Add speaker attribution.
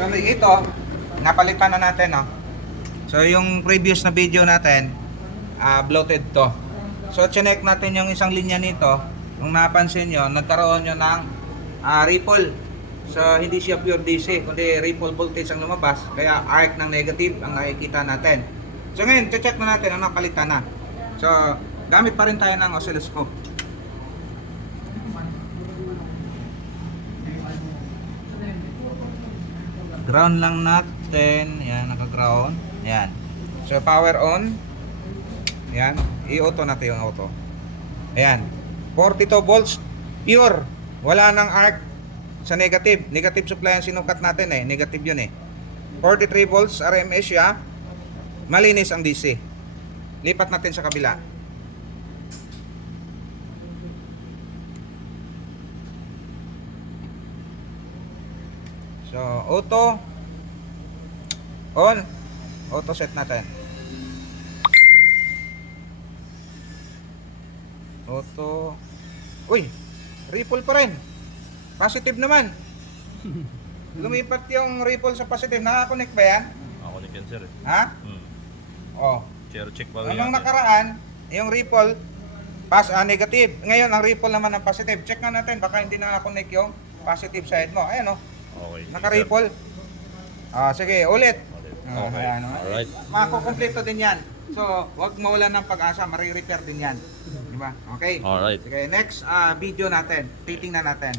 Speaker 1: So ito, napalitan na natin, no? So yung previous na video natin, ah bloated to. So chinek natin yung isang linya nito. Kung napansin nyo, nagkaroon nyo ng ah, ripple. So hindi siya pure DC, kundi ripple voltage ang lumabas. Kaya arc ng negative ang nakikita natin. So ngayon, check na natin ang napalitan na. So gamit pa rin tayo ng oscilloscope. Ground lang natin yan naka-ground yan. So power on yan i-auto natin yung auto. Ayan 42 volts pure wala nang arc sa negative. Negative supply ang sinukat natin eh negative yun eh. 43 volts RMS siya malinis ang DC lipat natin sa kabila So, auto on. Auto set natin. Auto. Uy, ripple pa rin. Positive naman. Lumipat yung ripple sa positive. Nakakonect ba yan?
Speaker 2: Ako ni Cancer eh.
Speaker 1: Ha?
Speaker 2: Hmm.
Speaker 1: Oh.
Speaker 2: Share check pa
Speaker 1: Anong nakaraan, yung ripple, pas ah, negative. Ngayon, ang ripple naman ng positive. Check nga natin, baka hindi nakakonect yung positive side mo. Ayan oh,
Speaker 2: Okay.
Speaker 1: naka-ripple. Ah, sige, ulit. Ah,
Speaker 2: Okay.
Speaker 1: ayan, oh.
Speaker 2: Alright.
Speaker 1: Makukumpleto din yan. So, wag mawalan ng pag-asa, marirepair din yan. Di ba? Okay?
Speaker 2: Alright.
Speaker 1: Sige, next ah, video natin. Titingnan natin.